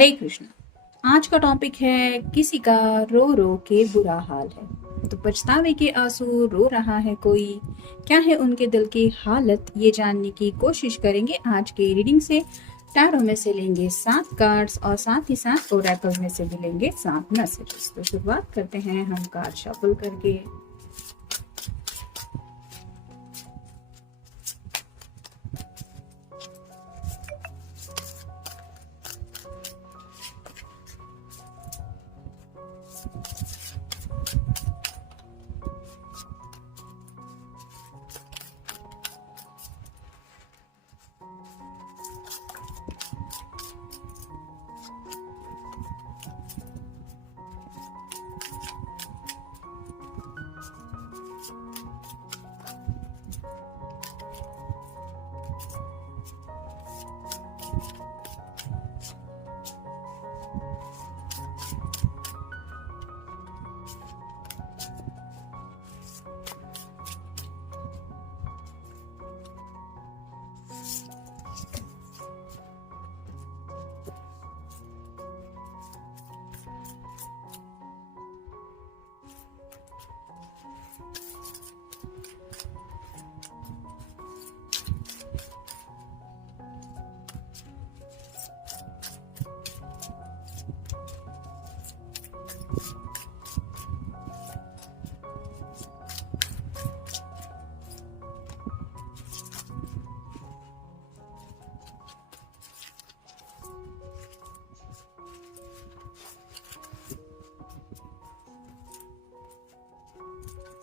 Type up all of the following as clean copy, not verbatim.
हरे कृष्ण। आज का टॉपिक है किसी का रो रो के बुरा हाल है। तो पछतावे के आंसू रो रहा है कोई, क्या है उनके दिल की हालत, ये जानने की कोशिश करेंगे आज के रीडिंग से। टैरो में से लेंगे 7 कार्ड्स और साथ ही साथ ओरेकल में से भी लेंगे 7 मैसेजेस। तो शुरुआत करते हैं हम कार्ड शफल करके।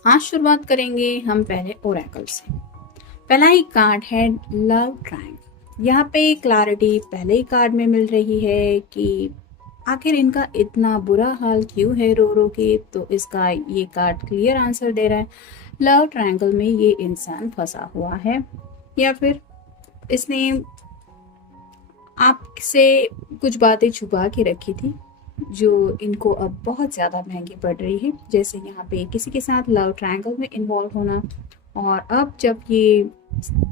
आज शुरुआत करेंगे हम पहले ओरेकल से। पहला ही कार्ड है लव ट्रायंगल। यहाँ पे क्लैरिटी पहले ही कार्ड में मिल रही है कि आखिर इनका इतना बुरा हाल क्यों है रो रो के। तो इसका ये कार्ड क्लियर आंसर दे रहा है। लव ट्रायंगल में ये इंसान फंसा हुआ है, या फिर इसने आपसे कुछ बातें छुपा के रखी थी जो इनको अब बहुत ज़्यादा महंगी पड़ रही है। जैसे यहाँ पे किसी के साथ लव ट्रायंगल में इन्वॉल्व होना, और अब जब ये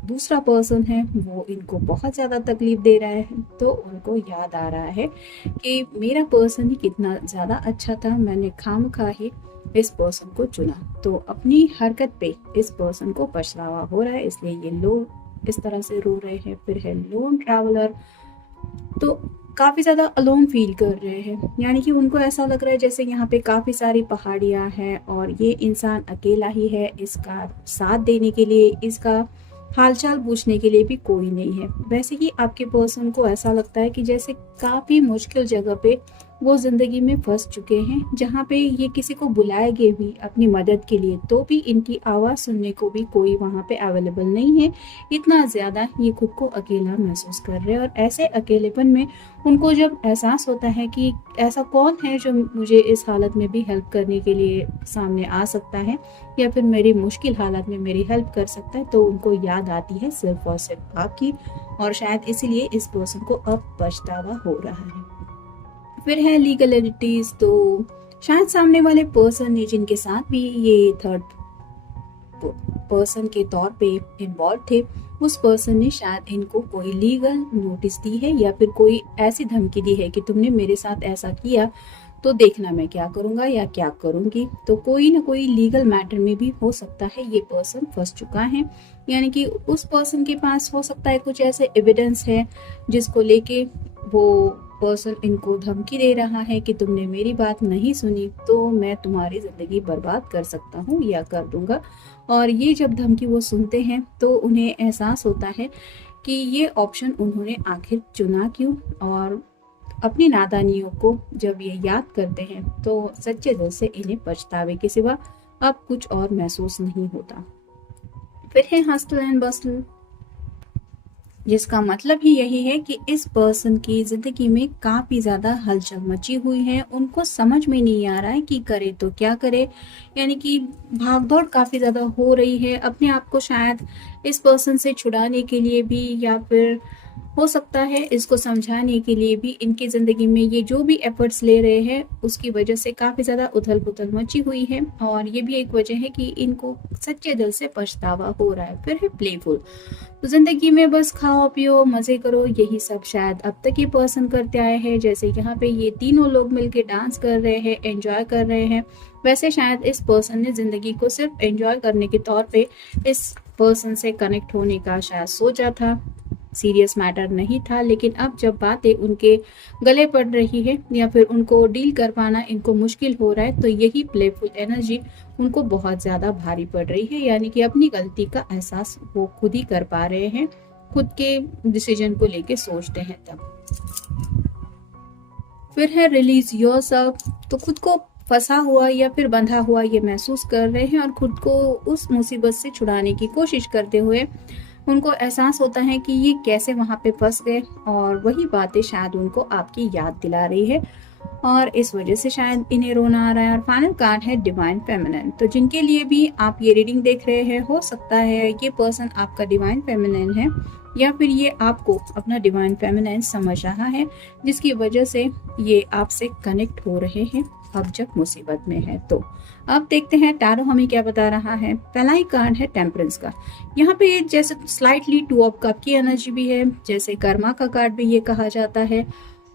दूसरा पर्सन है वो इनको बहुत ज़्यादा तकलीफ दे रहा है, तो उनको याद आ रहा है कि मेरा पर्सन ही कितना ज़्यादा अच्छा था, मैंने खामखा ही इस पर्सन को चुना। तो अपनी हरकत पे इस पर्सन को पछतावा हो रहा है, इसलिए ये लोग इस तरह से रो रहे हैं। फिर है लोन ट्रैवलर। तो काफ़ी ज़्यादा अलोन फील कर रहे हैं, यानी कि उनको ऐसा लग रहा है जैसे यहाँ पे काफ़ी सारी पहाड़ियाँ हैं और ये इंसान अकेला ही है, इसका साथ देने के लिए, इसका हालचाल पूछने के लिए भी कोई नहीं है। वैसे ही आपके पर्सन को ऐसा लगता है कि जैसे काफ़ी मुश्किल जगह पे वो ज़िंदगी में फंस चुके हैं, जहाँ पे ये किसी को बुलाएंगे भी अपनी मदद के लिए तो भी इनकी आवाज़ सुनने को भी कोई वहाँ पे अवेलेबल नहीं है। इतना ज़्यादा ये खुद को अकेला महसूस कर रहे हैं, और ऐसे अकेलेपन में उनको जब एहसास होता है कि ऐसा कौन है जो मुझे इस हालत में भी हेल्प करने के लिए सामने आ सकता है, या फिर मेरी मुश्किल हालत में मेरी हेल्प कर सकता है, तो उनको याद आती है सिर्फ और सिर्फ आपकी, और शायद इसीलिए इस पर्सन को अब पछतावा हो रहा है। फिर है लीगलिटीज। तो शायद सामने वाले पर्सन ने जिनके साथ भी ये थर्ड पर्सन के तौर पे इन्वॉल्व थे, उस पर्सन ने शायद इनको कोई लीगल नोटिस दी है, या फिर कोई ऐसी धमकी दी है कि तुमने मेरे साथ ऐसा किया तो देखना मैं क्या करूंगा या क्या करूंगी। तो कोई ना कोई लीगल मैटर में भी हो सकता है ये पर्सन फंस चुका है, यानी कि उस पर्सन के पास हो सकता है कुछ ऐसे एविडेंस है जिसको लेके वो पर्सन इनको धमकी दे रहा है कि तुमने मेरी बात नहीं सुनी तो मैं तुम्हारी जिंदगी बर्बाद कर सकता हूँ या कर दूंगा। और ये जब धमकी वो सुनते हैं तो उन्हें एहसास होता है कि ये ऑप्शन उन्होंने आखिर चुना क्यों, और अपनी नादानियों को जब ये याद करते हैं तो सच्चे दिल से इन्हें पछतावे के सिवा अब कुछ और महसूस नहीं होता। फिर है हस्टल एंड बस्टल, जिसका मतलब ही यही है कि इस पर्सन की जिंदगी में काफी ज्यादा हलचल मची हुई है। उनको समझ में नहीं आ रहा है कि करे तो क्या करे, यानी कि भागदौड़ काफी ज्यादा हो रही है अपने आप को शायद इस पर्सन से छुड़ाने के लिए भी, या फिर हो सकता है इसको समझाने के लिए भी इनकी ज़िंदगी में ये जो भी एफर्ट्स ले रहे हैं उसकी वजह से काफ़ी ज़्यादा उथल-पुथल मची हुई है, और ये भी एक वजह है कि इनको सच्चे दिल से पछतावा हो रहा है। फिर है प्लेफुल। तो ज़िंदगी में बस खाओ पियो मज़े करो, यही सब शायद अब तक ये पर्सन करते आए हैं। जैसे यहाँ पे ये तीनों लोग मिलके डांस कर रहे हैं, एंजॉय कर रहे हैं, वैसे शायद इस पर्सन ने ज़िंदगी को सिर्फ एंजॉय करने के तौर पे इस पर्सन से कनेक्ट होने का शायद सोचा था। सीरियस मैटर नहीं था, लेकिन अब जब बातें उनके गले पड़ रही है या फिर उनको डील कर पाना इनको मुश्किल हो रहा है, तो यही प्लेफुल एनर्जी उनको बहुत ज़्यादा भारी पड़ रही है। यानी कि अपनी गलती का एहसास वो खुद ही कर पा रहे हैं, खुद के डिसीजन को लेके सोचते हैं तब। फिर है रिलीज योरसेल्फ। तो खुद को फंसा हुआ या फिर बंधा हुआ ये महसूस कर रहे हैं और खुद को उस मुसीबत से छुड़ाने की कोशिश करते हुए उनको एहसास होता है कि ये कैसे वहाँ पे फंस गए, और वही बातें शायद उनको आपकी याद दिला रही है और इस वजह से शायद इन्हें रोना आ रहा है। और फाइनल कार्ड है डिवाइन फेमिनिन। तो जिनके लिए भी आप ये रीडिंग देख रहे हैं, हो सकता है ये पर्सन आपका डिवाइन फेमिनिन है या फिर ये आपको अपना डिवाइन फेमिनिन समझ रहा है, जिसकी वजह से ये आपसे कनेक्ट हो रहे हैं अब जब मुसीबत में है। तो अब देखते हैं टैरो हमें क्या बता रहा है। पहला ही कार्ड है टेम्परेंस का। यहाँ पे जैसे स्लाइटली 2 ऑफ कप की एनर्जी भी है, जैसे कर्मा का कार्ड भी ये कहा जाता है।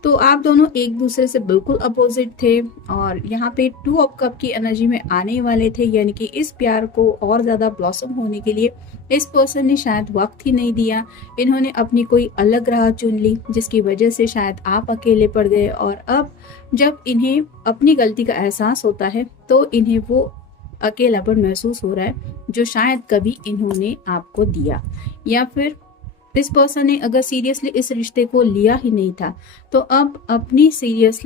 तो आप दोनों एक दूसरे से बिल्कुल अपोजिट थे और यहाँ पे 2 ऑफ कप की एनर्जी में आने वाले थे, यानी कि इस प्यार को और ज़्यादा ब्लॉसम होने के लिए इस पर्सन ने शायद वक्त ही नहीं दिया। इन्होंने अपनी कोई अलग राह चुन ली, जिसकी वजह से शायद आप अकेले पड़ गए। और अब जब इन्हें अपनी गलती का एहसास होता है तो इन्हें वो अकेलापन महसूस हो रहा है जो शायद कभी इन्होंने आपको दिया, या फिर इस पर्सन ने अगर सीरियसली इस रिश्ते को लिया ही नहीं था तो अब अपनी सीरियस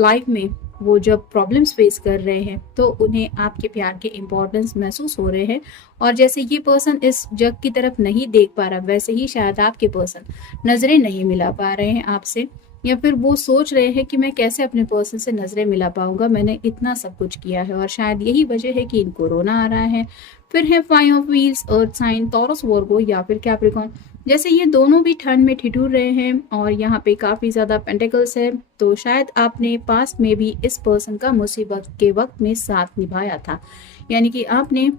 लाइफ में वो जब प्रॉब्लम्स फेस कर रहे हैं तो उन्हें आपके प्यार के इम्पोर्टेंस महसूस हो रहे हैं। और जैसे ये पर्सन इस जग की तरफ नहीं देख पा रहा, वैसे ही शायद आपके पर्सन नज़रें नहीं मिला पा रहे हैं आपसे, या फिर वो सोच रहे हैं कि मैं कैसे अपने पर्सन से नज़रें मिला पाऊंगा, मैंने इतना सब कुछ किया है। और शायद यही वजह है कि इनको रोना आ रहा है। फिर है 5 of wheels, earth sign, Taurus, Virgo या फिर कैप्रिकॉर्न। जैसे ये दोनों भी ठंड में ठिठुर रहे हैं और यहाँ पे काफ़ी ज़्यादा पेंटिकल्स है, तो शायद आपने पास्ट में भी इस पर्सन का मुसीबत के वक्त में साथ निभाया था। यानी कि आपने,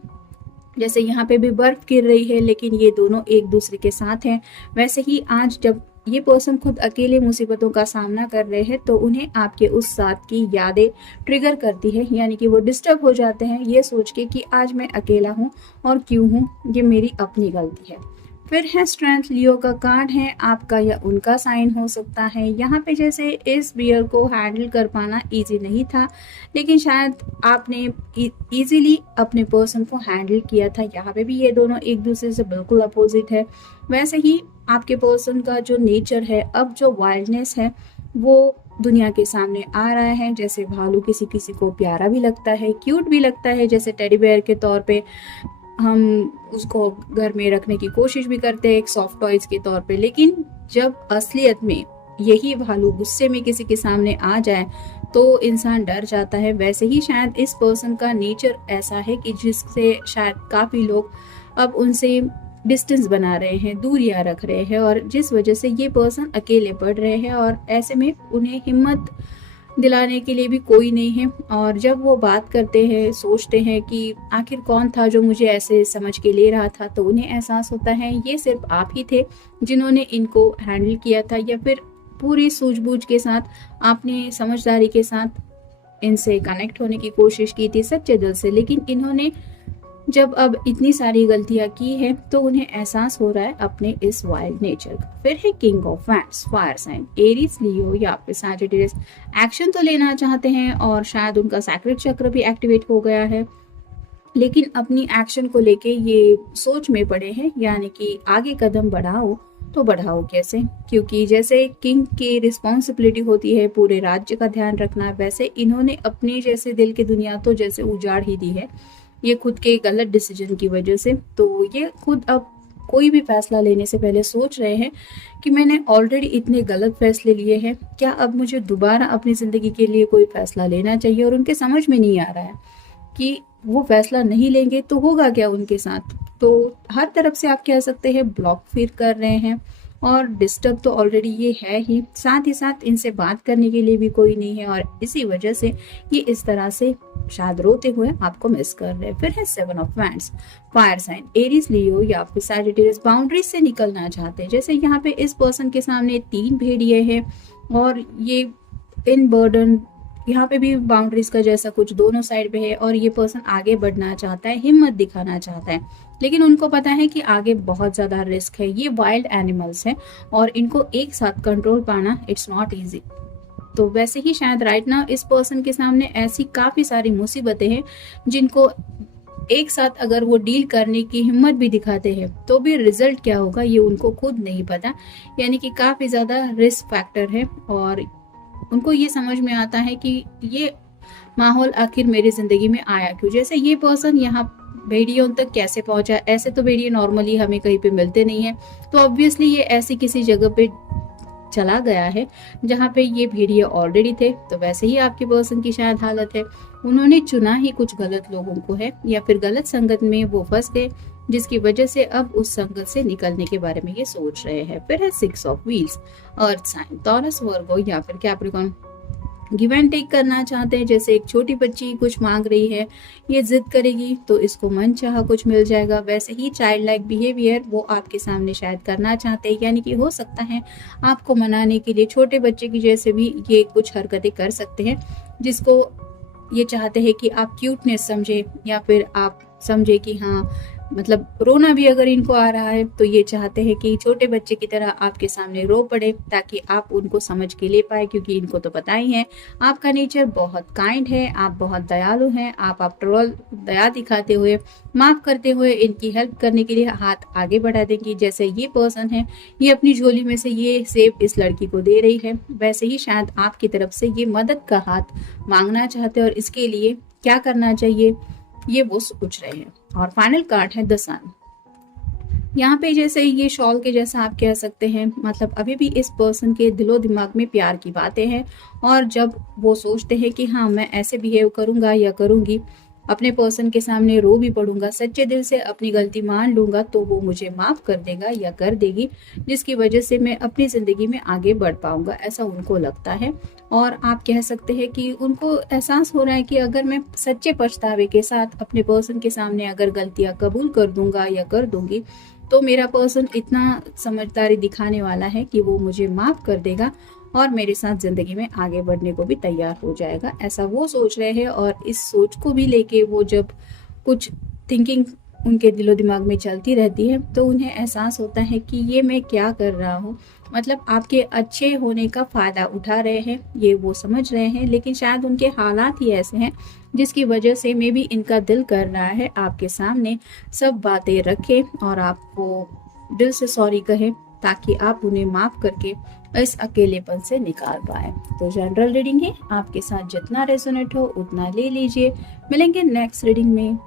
जैसे यहाँ पे भी बर्फ गिर रही है लेकिन ये दोनों एक दूसरे के साथ हैं, वैसे ही आज जब ये पर्सन खुद अकेले मुसीबतों का सामना कर रहे हैं तो उन्हें आपके उस साथ की यादें ट्रिगर करती है। यानी कि वो डिस्टर्ब हो जाते हैं ये सोच के कि आज मैं अकेला हूँ और क्यों हूँ, ये मेरी अपनी गलती है। फिर है स्ट्रेंथ, लियो का कार्ड है, आपका या उनका साइन हो सकता है। यहाँ पे जैसे इस बियर को हैंडल कर पाना इजी नहीं था, लेकिन शायद आपने इजीली अपने पर्सन को हैंडल किया था। यहाँ पे भी ये दोनों एक दूसरे से बिल्कुल अपोजिट है। वैसे ही आपके पर्सन का जो नेचर है, अब जो वाइल्डनेस है वो दुनिया के सामने आ रहा है। जैसे भालू किसी किसी को प्यारा भी लगता है, क्यूट भी लगता है, जैसे टेडी बेयर के तौर पे हम उसको घर में रखने की कोशिश भी करते हैं एक सॉफ्ट टॉयज के तौर पे, लेकिन जब असलियत में यही भालू गुस्से में किसी के सामने आ जाए तो इंसान डर जाता है। वैसे ही शायद इस पर्सन का नेचर ऐसा है कि जिससे शायद काफ़ी लोग अब उनसे डिस्टेंस बना रहे हैं, दूरियां रख रहे हैं, और जिस वजह से ये पर्सन अकेले पड़ रहे हैं और ऐसे में उन्हें हिम्मत दिलाने के लिए भी कोई नहीं है। और जब वो बात करते हैं, सोचते हैं कि आखिर कौन था जो मुझे ऐसे समझ के ले रहा था, तो उन्हें एहसास होता है ये सिर्फ आप ही थे जिन्होंने इनको हैंडल किया था, या फिर पूरी सूझबूझ के साथ आपने समझदारी के साथ इनसे कनेक्ट होने की कोशिश की थी सच्चे दिल से। लेकिन इन्होंने जब अब इतनी सारी गलतियां की हैं तो उन्हें एहसास हो रहा है अपने इस वाइल्ड नेचर का। फिर है king of wands, fire sign, Aries, Leo या फिर सैजिटेरियस। एक्शन तो लेना चाहते हैं और शायद उनका सैक्रेड चक्र भी एक्टिवेट हो गया है, लेकिन अपनी एक्शन को लेके ये सोच में पड़े हैं, यानी कि आगे कदम बढ़ाओ तो बढ़ाओ कैसे, क्योंकि जैसे किंग की रिस्पॉन्सिबिलिटी होती है पूरे राज्य का ध्यान रखना, वैसे इन्होंने अपने जैसे दिल की दुनिया तो जैसे उजाड़ ही दी है ये खुद के गलत डिसीजन की वजह से। तो ये खुद अब कोई भी फैसला लेने से पहले सोच रहे हैं कि मैंने ऑलरेडी इतने गलत फैसले लिए हैं, क्या अब मुझे दोबारा अपनी ज़िंदगी के लिए कोई फैसला लेना चाहिए। और उनके समझ में नहीं आ रहा है कि वो फैसला नहीं लेंगे तो होगा क्या उनके साथ। तो हर तरफ से आप कह सकते हैं ब्लॉक फील कर रहे हैं और डिस्टर्ब तो ऑलरेडी ये है ही, साथ ही साथ इनसे बात करने के लिए भी कोई नहीं है और इसी वजह से ये इस तरह से शायद रोते हुए आपको मिस कर रहे हैं। फिर है 7 of wands, fire sign Aries, Leo या फिर सैजिटेरियस बाउंड्रीज से निकलना चाहते हैं। जैसे यहाँ पे इस पर्सन के सामने 3 भेड़िए हैं और ये इन बर्डन, यहाँ पे भी बाउंड्रीज का जैसा कुछ दोनों साइड पे है और ये पर्सन आगे बढ़ना चाहता है, हिम्मत दिखाना चाहता है, लेकिन उनको पता है कि आगे बहुत ज्यादा रिस्क है। ये वाइल्ड एनिमल्स हैं और इनको एक साथ कंट्रोल पाना इट्स नॉट इजी। तो वैसे ही शायद राइट नाउ इस पर्सन के सामने ऐसी काफी सारी मुसीबतें हैं जिनको एक साथ अगर वो डील करने की हिम्मत भी दिखाते हैं तो भी रिजल्ट क्या होगा ये उनको खुद नहीं पता। यानी कि काफी ज्यादा रिस्क फैक्टर है और उनको ये समझ में आता है कि ये माहौल आखिर मेरी जिंदगी में आया क्यों। जैसे ये पर्सन यहाँ भेड़ियों तक कैसे पहुंचा, ऐसे तो भेड़िए नॉर्मली हमें कहीं पे मिलते नहीं है, तो ऑब्वियसली ये ऐसी किसी जगह पे चला गया है जहाँ पे ये भेड़िए ऑलरेडी थे। तो वैसे ही आपके पर्सन की शायद हालत है, उन्होंने चुना ही कुछ गलत लोगों को है या फिर गलत संगत में वो फंस गए जिसकी वजह से अब उस संगत से निकलने के बारे में ये सोच रहे हैं। फिर है 6 of wheels, earth sign, Taurus, Virgo या फिर कैप्रिकॉर्न, गिव एंड टेक करना चाहते हैं। जैसे एक छोटी बच्ची कुछ मांग रही है, ये जिद करेगी तो इसको मन चाहा कुछ मिल जाएगा। वैसे ही चाइल्ड लाइक बिहेवियर वो आपके सामने शायद करना चाहते हैं, यानी कि हो सकता है आपको मनाने के लिए छोटे बच्चे की जैसे भी ये कुछ हरकतें कर सकते हैं जिसको ये चाहते हैं कि आप क्यूटनेस समझे या फिर आप समझे कि हाँ मतलब रोना भी अगर इनको आ रहा है तो ये चाहते हैं कि छोटे बच्चे की तरह आपके सामने रो पड़े ताकि आप उनको समझ के ले पाए, क्योंकि इनको तो पता ही है आपका नेचर बहुत काइंड है, आप बहुत दयालु हैं। आप आफ्टर ऑल दया दिखाते हुए, माफ करते हुए इनकी हेल्प करने के लिए हाथ आगे बढ़ा देंगी। जैसे ये पर्सन है ये अपनी झोली में से ये सेब इस लड़की को दे रही है, वैसे ही शायद आपकी तरफ से ये मदद का हाथ मांगना चाहते हैं और इसके लिए क्या करना चाहिए ये वो सोच रहे हैं। और फाइनल कार्ड है द सन। यहाँ पे जैसे ये शॉल के जैसा आप कह सकते हैं, मतलब अभी भी इस पर्सन के दिलो दिमाग में प्यार की बातें हैं और जब वो सोचते हैं कि हाँ मैं ऐसे बिहेव करूंगा या करूंगी, अपने पर्सन के सामने रो भी पड़ूंगा, सच्चे दिल से अपनी गलती मान लूंगा तो वो मुझे माफ कर देगा या कर देगी, जिसकी वजह से मैं अपनी जिंदगी में आगे बढ़ पाऊंगा, ऐसा उनको लगता है। और आप कह सकते हैं कि उनको एहसास हो रहा है कि अगर मैं सच्चे पछतावे के साथ अपने पर्सन के सामने अगर गलतियां कबूल कर दूंगा या कर दूंगी तो मेरा पर्सन इतना समझदारी दिखाने वाला है कि वो मुझे माफ कर देगा और मेरे साथ जिंदगी में आगे बढ़ने को भी तैयार हो जाएगा, ऐसा वो सोच रहे हैं। और इस सोच को भी लेके वो जब कुछ थिंकिंग उनके दिलो दिमाग में चलती रहती है तो उन्हें एहसास होता है कि ये मैं क्या कर रहा हूँ, मतलब आपके अच्छे होने का फायदा उठा रहे हैं ये वो समझ रहे हैं, लेकिन शायद उनके हालात ही ऐसे हैं जिसकी वजह से मे भी इनका दिल कर रहा है आपके सामने सब बातें रखे और आपको दिल से सॉरी कहे ताकि आप उन्हें माफ करके इस अकेलेपन से निकाल पाए। तो जनरल रीडिंग है, आपके साथ जितना रेजोनेट हो उतना ले लीजिए। मिलेंगे नेक्स्ट रीडिंग में।